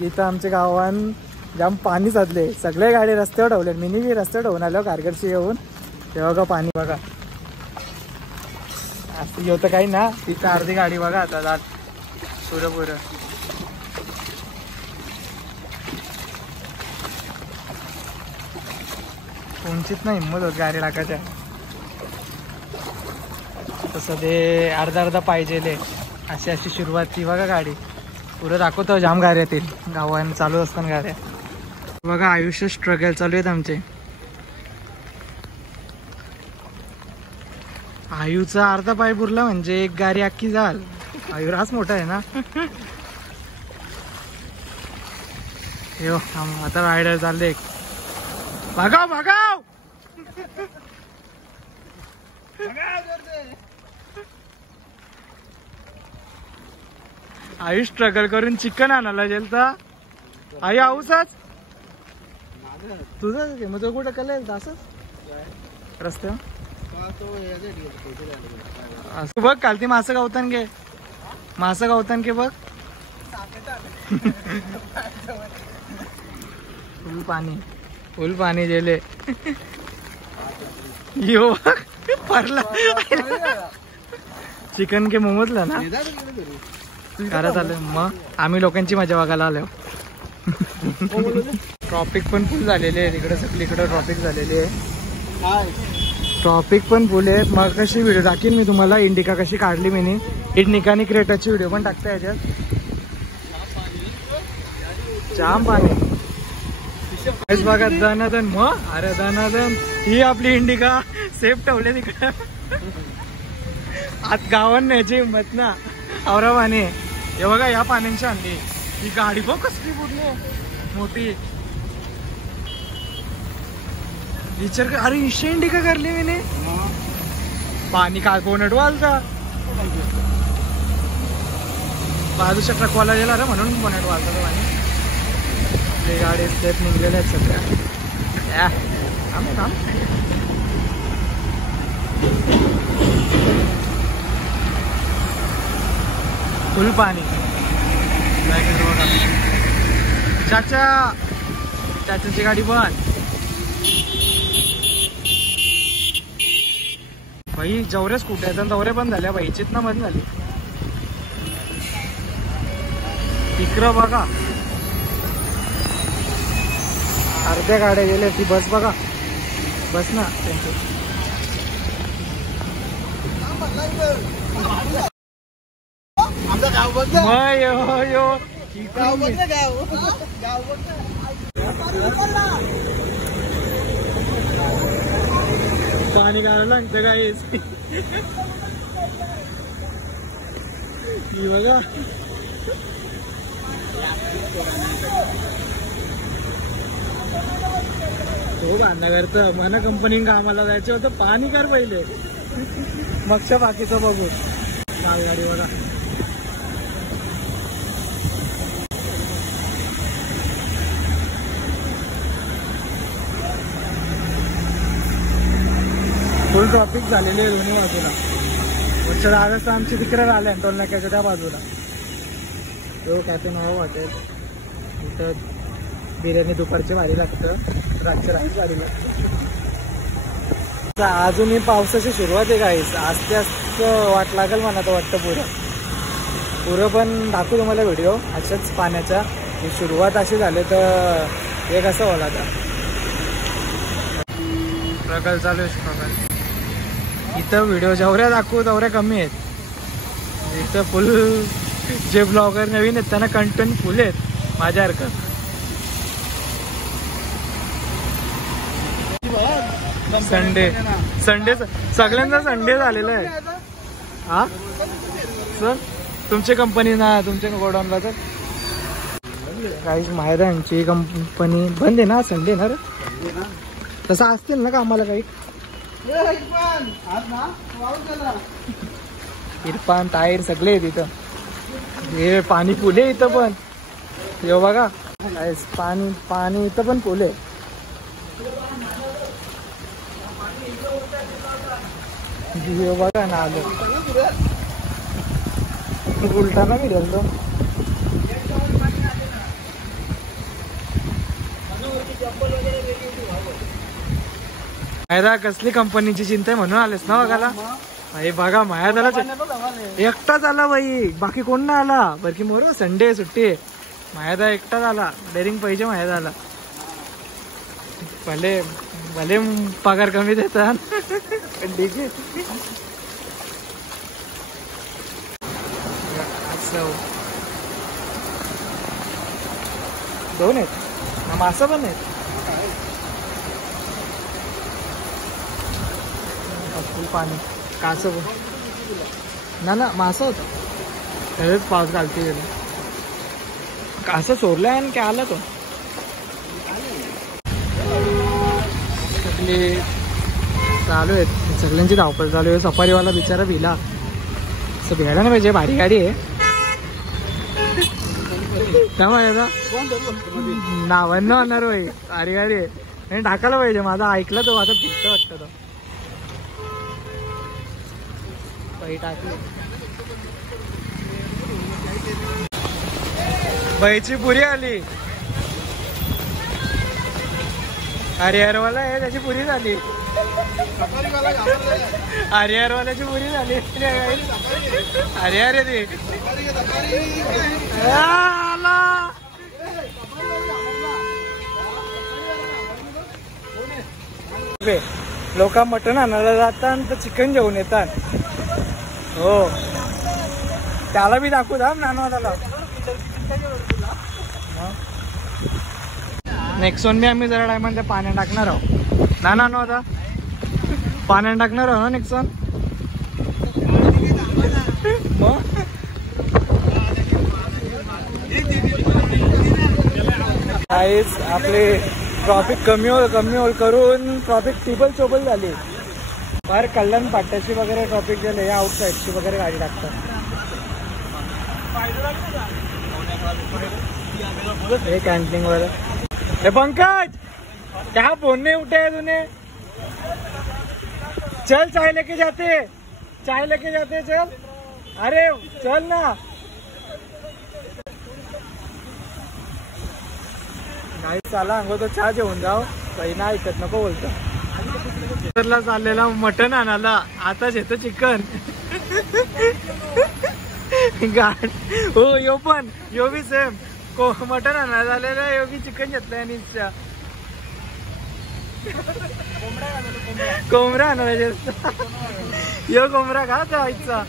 इथं आमच्या गावान जाम पाणी साधले, सगळे गाडी रस्त्यावर ठेवले. मी रस्त्यावर ठेवून आलो कारगडशी येऊन, तेव्हा का पाणी बघा असं होतं काही ना. तिथं अर्धी गाडी बघा आता जात पुरं उंचीत नाही हिंमत होत गाडी टाकायच्या. तसं ते अर्धा पाहिजे अशी सुरुवात ती बघा. गाडी पुरं दाखवतो जाम गाड्या येतील गावान चालू असताना गाड्या बघा. आयुष्य स्ट्रगल चालू आहेत आमचे. आयूचा अर्धा पाय पुरला म्हणजे एक गाडी अख्खी जाल. आयू रास मोठा आहे ना. हे आता रायडर चालले. भागाव आयुष स्ट्रगल करून चिकन आणायला गेलता. आई आऊसाच तुझं मग तो कुठं कल असंच रस्त्या बघ. काल ती मासं गावतान घे, मासं गावतान घे बघ. फुल पाणी गेले. यो पडला चिकन के मोमोजला ना खरं झालं. मग आम्ही लोकांची मजा बघायला आलो. ट्रॉफिक पण फुल झालेली आहे तिकडे, सगळीकडे ट्रॉफिक झालेली आहे. ट्रॉफिक पण फुल आहे. मग कशी व्हिडिओ टाकीन मी तुम्हाला इंडिका कशी काढली मी. इंडिका आणि क्रेटाची व्हिडिओ पण टाकता याच्यात. जाम पाणी बघा. दनादन मग अरे दनादन ही आपली इंडिका सेफ ठेवले तिकडे. आत गावान न्यायची हिंमत ना. औरा पाणी हे बघा. या पाण्याची आणली ही गाडी बघ कसली पूर्ण मोठी. विचार अरे इशे इंडिका करली मी. पाणी काय कोणट वालता बाजूच्या ट्रकवाला गेला रे म्हणून कोणट वालता पाणी. गाडी स्टेप निघलेल्या आहेत सगळ्या. फुल पाणी. चाचाची गाडी बंद. भाई जवऱ्या स्कूट्या आहेत जवऱ्या बंद झाल्या. भाई चितना बंद झाली. इकडं बघा अर्ध्या गाड्या गेल्या. ती बस बघा बस ना त्यांची. पाणी काढायला लागतं काहीच बघा. तो बांधा करतं मला कंपनी कामाला जायचं होतं. पाणी कर पहिले मगच्या बाकीचं बघू. गाडी बघा फुल ट्रॉफिक झालेली आहे दोन्ही बाजूला. वरच्या दादाचं आमची तिकडे आल्या टोल नाक्याच्या त्या बाजूला. तो कॅफे नाव हॉटेल. इथं बिर्याणी दुपारची भारी लागतं, रातच्या राहीच भारी लागतं. अजूनही पावसाची सुरुवात आहे काहीच. आस्ते आस्ते वाट लागेल मला तर वाटतं. पुरं पण दाखवू तुम्हाला व्हिडिओ अशाच पाण्याच्या. सुरुवात अशी झाली तर हे कसं होला आता. स्ट्रगल चालू आहे स्ट्रगल. इथं व्हिडिओ जेवढ्या दाखवू तेवढ्या कमी आहेत. इथं फुल जे ब्लॉगर नवीन आहेत त्यांना कंटेंट फुल आहेत माझ्यासारखं. संडे सगळ्यांचा संडे झालेला आहे. हा सर तुमची कंपनी ना तुमच्या गोडाऊनला तर काहीच माहिती आहे. आमची कंपनी बंद आहे ना संडे ना. तसं असतील ना का आम्हाला काही. इरफान टायर सगळे आहेत इथं. हे पाणी फुले इथं पण. हे बघा पाणी इथं पण फुले. हे बघा ना आलं उलटा ना मी गेलो. मायदा कसली कंपनीची चिंता आहे म्हणून आलेस ना बघायला. हे बघा मायादाला एकटाच आला बाई, बाकी कोण नाही आला. बरं की मोर संडे सुट्टी आहे, मायादा एकटाच आला. डेअरिंग पाहिजे मायादाला. भले भले पगार कमी देतात पण ठीक आहे. दोन आहेत मासा पण आहेत. फुल पाणी काच ना ना मासा होता त्यावेळेस पाऊस घालते गेलो. कासं सोडलं आणि काय आला तो. सगळे चालू आहेत, सगळ्यांची धावपळ चालू आहे. सफारीवाला बिचारा भिला, असं भियायला नाही पाहिजे, भारी गाडी आहे. त्यामुळे नावांना होणार भाई, भारी गाडी आहे आणि टाकायला पाहिजे. माझा ऐकला तो आता भिजतं वाटतं तो. टाकली बाईची पुरी आली. हरिहरवाला आहे त्याची पुरी झाली. हरिहरवाल्याची पुरी झाली. हरिहर ती आला. लोक मटण आणायला जातात तर चिकन घेऊन येतात. हो त्याला बी दाखवू दा नानवाला. नेक्सॉन बी आम्ही जरा टायमाला पाण्यात टाकणार आहोत ना. नानो आता पाण्यात टाकणार आहोत ना नेक्सॉन. आपले ट्रॉफिक कमी होल करून ट्रॉफिक टिबल चोबल झाली. बाहेर कल्याण पाट्याची वगैरे ट्रॉफिक झाले, या आउट साईडची वगैरे गाडी टाकतात. हे कॅन्टीन वर हे पंकज क्या फोन नहीं उठे तूने. चल चाय लेके जाते, चाय लेके जाते चल. अरे चल ना. नाही चाला अंगो तो चहा जेवून जाओ. काही ना ऐकत नको बोलतो. चाललेला मटण आणायला, आता येतं चिकन. गाड हो यो पण यो बी सेम मटण आणायला आलेला, यो बी चिकन घेतलंय. आणि कोंबड्या आणायला यो कोंबडा का जायचा.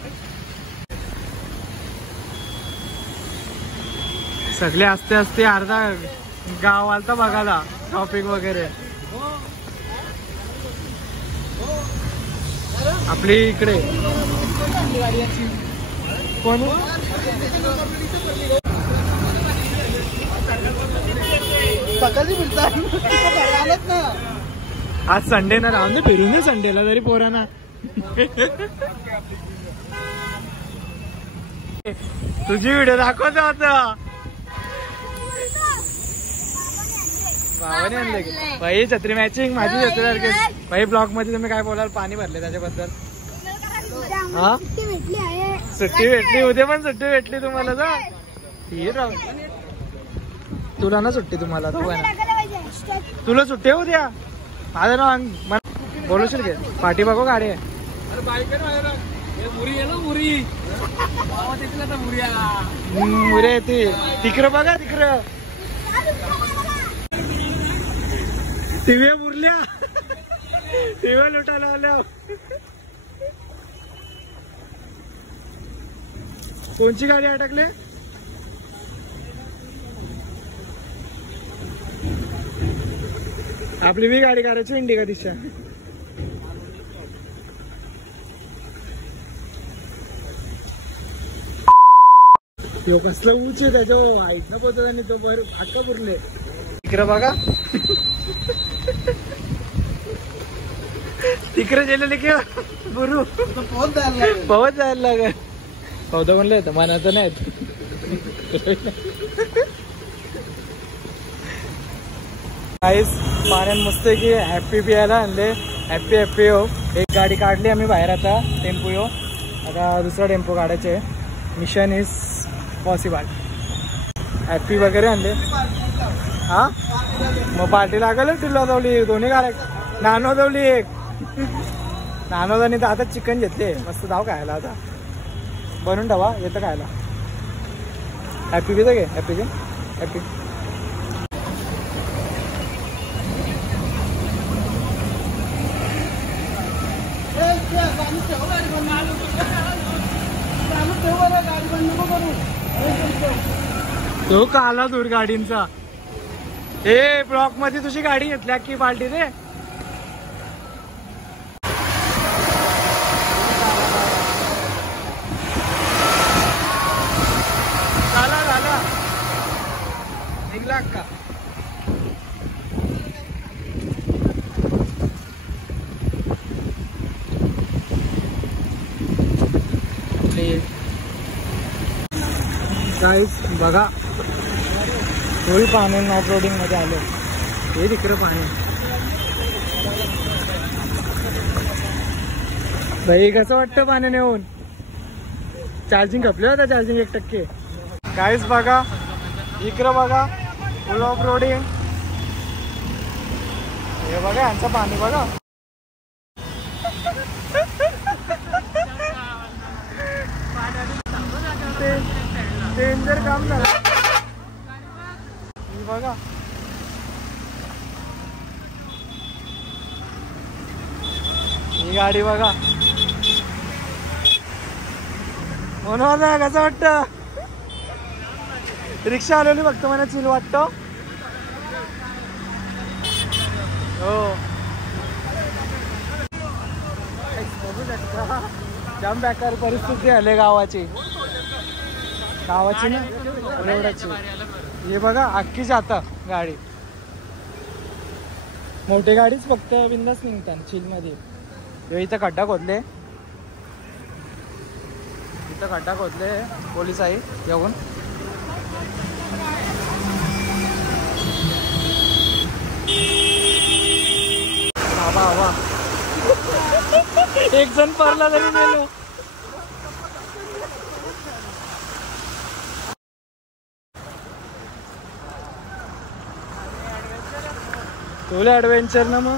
सगळे असते असते अर्धा गाव आलता बघायला ट्रॉफिक वगैरे. आपली इकडे कोण आज संडे ना राहून दे, फिरून दे संडेला तरी पोरांना. तुझी व्हिडिओ दाखवतो आता. भावाने आणले की भाई छत्री मॅचिंग माझी छत्री सारखे. भाई ब्लॉग मध्ये तुम्ही काय बोलाल पाणी भरले त्याच्याबद्दल. हा सुट्टी भेटली, उद्या पण सुट्टी भेटली तुम्हाला जा. ही राव तुला ना सुट्टी, तुम्हाला तुला सुट्टी आहे उद्या. माझं नाव बोलूशील घे पाठी बघू गाडी आहे. मुरी येते तिकडं बघा, तिकडं टिव्या मुरल्या, टिव्या लुटायला आल्या. कोणची गाडी अटकले. आपली बी गाडी करायची इंडिका दिशा. तो कसला उंच आहे त्याच्या हाईट न पोहत आणि तो बर हक्का पुरले. तिकडं बघा तिकडे गेलेले की बुरू पवत जायला लागेल. पौधा म्हणलं येतं मनाचं नाही. पाण्यात मस्त की हॅप्पी पियाला आणले. हॅप्पी हॅप्पी हो. एक गाडी काढली आम्ही बाहेर, आता टेम्पो येऊ. आता दुसरा टेम्पो काढायचे. Mission is possible. हॅप्पी वगैरे आणले. हा मग पार्टी लागेल तुला जावली दोन्ही गाड्या. नानोदवली एक नानोदानी तर आता चिकन घेतले मस्त जाऊ खायला आता बनवून ठेवा येतं खायला. हॅपी बी घे हॅपी घे हॅपी. तो का आला दूर गाडींचा. ए ब्लॉक मध्ये तुझी गाडी घेतल्या की पार्टी रे. झाला निघला का. गाईस बघा फुल पाणी ऑफ रोडिंग मध्ये आलो. हे तिकडे पाणी भाई कसं वाटतं पाण्याने येऊन. चार्जिंग खपले होता चार्जिंग 1%. गाईस बघा इकडं बघा फुल ऑफ रोडिंग. हे बघा यांचं पाणी बघा. डेंजर काम झालं बघा. ही गाडी बघा म्हणून कसं वाटतं. रिक्षा आलेली फक्त मला चिल वाटतं. हो बघू शकता जाम बेकार परिस्थिती आली गावाची ना रोडाची. हे बघा अख्खी जाता गाडी. मोठी गाडीच फक्त बिंदास निघतात चिल मध्ये. इथं खड्डा खोदले पोलीस आहे येऊन. बाबा एक जण पडला तरी गेलो. तुला ऍडव्हेंचर ना मग.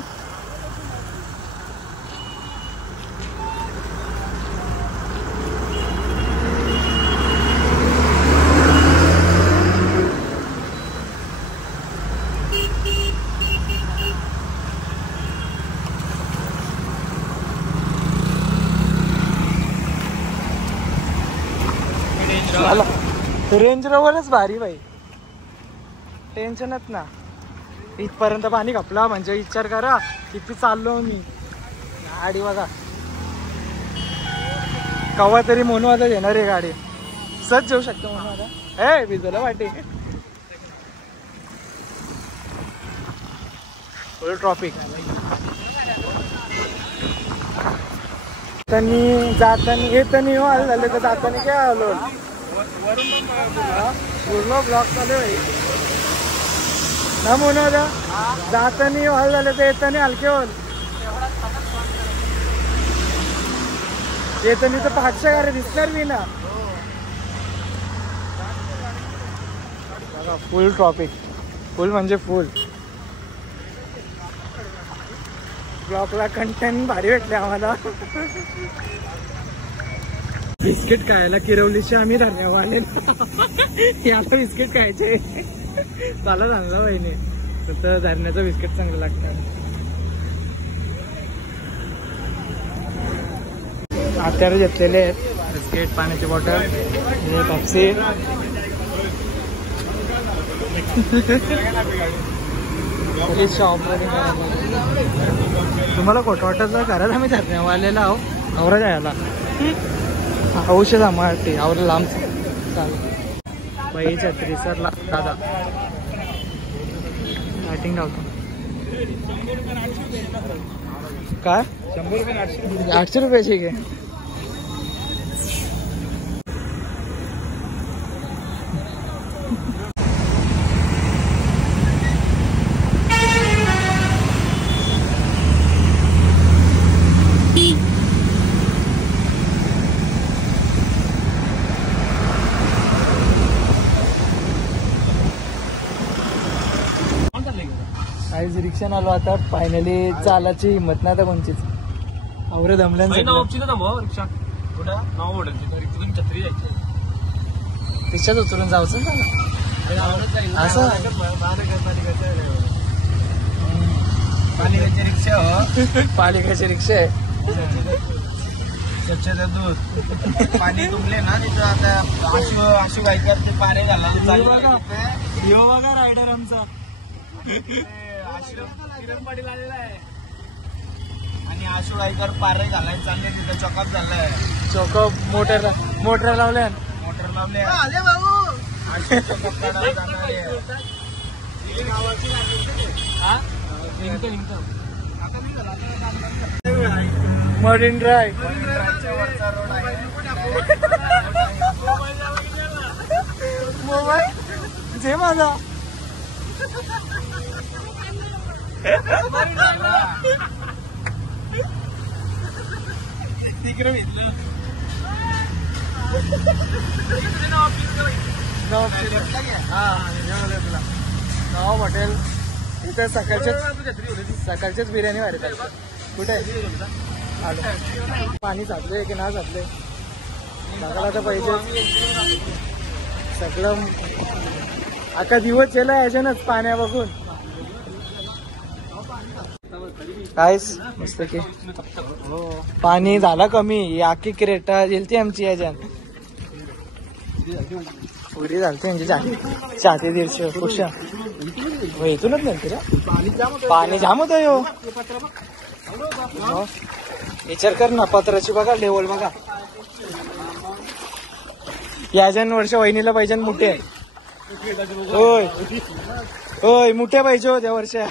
रेंज रोवरच भारी बाई. टेन्शनच ना. इथपर्यंत पाणी खपला म्हणजे विचार करा किती चाललो मी. गाडी बघा कवा तरी म्हणून आता येणार आहे गाडी. सहज जाऊ शकतो म्हणून आता. ए भिजवलं वाटे फुल ट्रॉफिक. त्यांनी जाताना येतानी हाल झाले तर जाताना काय आलो पूर्ण ब्लॉक चालू आहे ना म्हणून जातानी हाल झाले तर येतानी हलके होल. येतानी तर 500 गाड्या दिसणार मी ना. फुल ट्रॉफिक फुल म्हणजे फुल. ब्लॉकला कंटेंट भारी भेटले आम्हाला. बिस्किट खायला किरवलीचे आम्ही धन्यवाद. याला बिस्किट खायचे मला चांगलं वहिनी तर धरण्याचं बिस्किट चांगलं लागतं. आत्याला घेतलेले आहेत बिस्किट पाण्याची बॉटल पेप्सी. शॉपमध्ये तुम्हाला खोटं वाटत घरात आम्ही धरण्यावालेला आहो. नवरा जायला औषध आम्हाला आवडलं लांब चालू बाई छत्री सरला दादा लाइटिंग लावतो. काय 100 रुपये 800 रुपयाची घे. काहीच रिक्षा आलो आता फायनली चालायची हिंमत नाही आता कोणचीच अवरे दमल्यान रिक्षात उतरून जायचं ना असं पालिकेची रिक्षा हो पालिकेची रिक्षा आहे स्वच्छता दूध पाणी तुंबले ना तिथं आता आशू गायकरचे पाणी झाला बघा रायडर आमचा किरण पाटील आलेला आहे आणि आशू गायकर पारे झालाय चालले तिथं चॉकअप झालाय चोकअप मोटर लावल्या मोटर लावले आशू चॉकअप काढायला जाणार आहे मरीन ड्राय मोबाईल जे माझा तिकडे भेटलं नाव हॉटेल इथे सकाळचेच बिर्याणी वाढतात कुठे आलो पाणी साचले की नाही साचले सकाळला तर पाहिजे सगळं आता दिवस गेला याच्यानंच पाण्या बघून काहीच मस्त की पाणी झालं कमी आखी क्रेटा गेलती आमची याच्यात पुरी झालती म्हणजे छाती 150 पुष्या इथूनच नाही रे पाणी जाम होत यो विचार कर ना पत्राची बघा लेवल बघा याच्यान वर्ष वहिनीला पाहिजे मुठे होय होय मुठे पाहिजे हो त्या वर्षा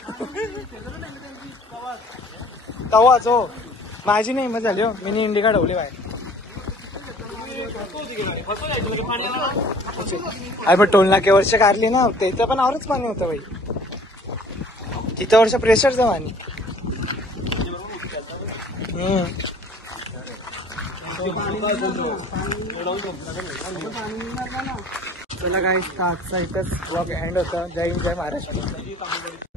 तवाच हो माझी नाही मग झाली हो मिनी इंडिका ढवली बाहेर अरे पण टोल नाक्या वर्ष काढली ना तिथं पण आवरच पाणी होतं बाई तिथं वर्ष प्रेशरचं पाणी चला काय आजचा इथंच ब्लॉग एंड होता जय हिंद जय महाराष्ट्र.